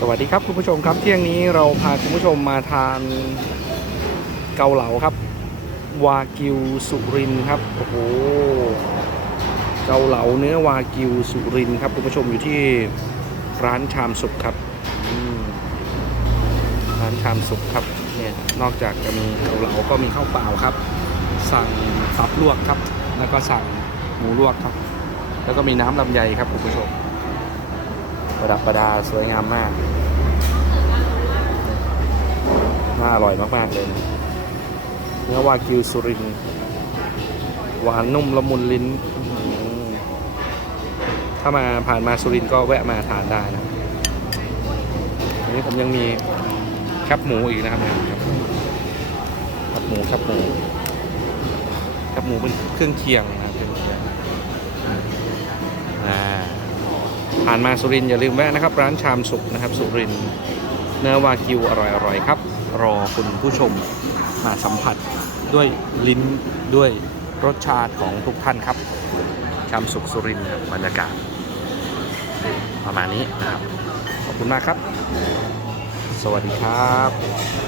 สวัสดีครับคุณผู้ชมครับเที่ยงนี้เราพาคุณผู้ชมมาทานเกาเหลาครับ วากิวสุรินครับโอ้โหเกาเหลาเนื้อวากิวสุรินครับคุณผู้ชมอยู่ที่ร้านชามสุขครับร้านชามสุขครับเนี่ยนอกจากจะมีเกาเหลาก็มีข้าวเปล่าครับ สั่งตับลวกครับ แล้วก็สั่งหมูลวกครับ แล้วก็มีน้ำลำไยครับคุณผู้ชม ประดับประดาสวยงามมาก น่าอร่อยมากๆเลยเนื้อวากิวสุรินหวานนุ่มละมุนลิ้น ถ้ามาผ่านมาสุรินก็แวะมาทานได้นะอันนี้ผมยังมีแคบหมูอีกนะครับแคบหมูแคบหมูแคบหมูแคบหมูเป็นเครื่องเคียงนะครับเครื่องเคียงอ่า ผ่านมาสุรินอย่าลืมแวะนะครับ ร้านชามสุกนะครับ สุรินเนื้อวากิวอร่อยๆครับ รอคุณผู้ชมมาสัมผัสด้วยลิ้นด้วยรสชาติของทุกท่านครับชามสุกสุรินบรรยากาศ ประมาณนี้นะครับ ขอบคุณมากครับ สวัสดีครับ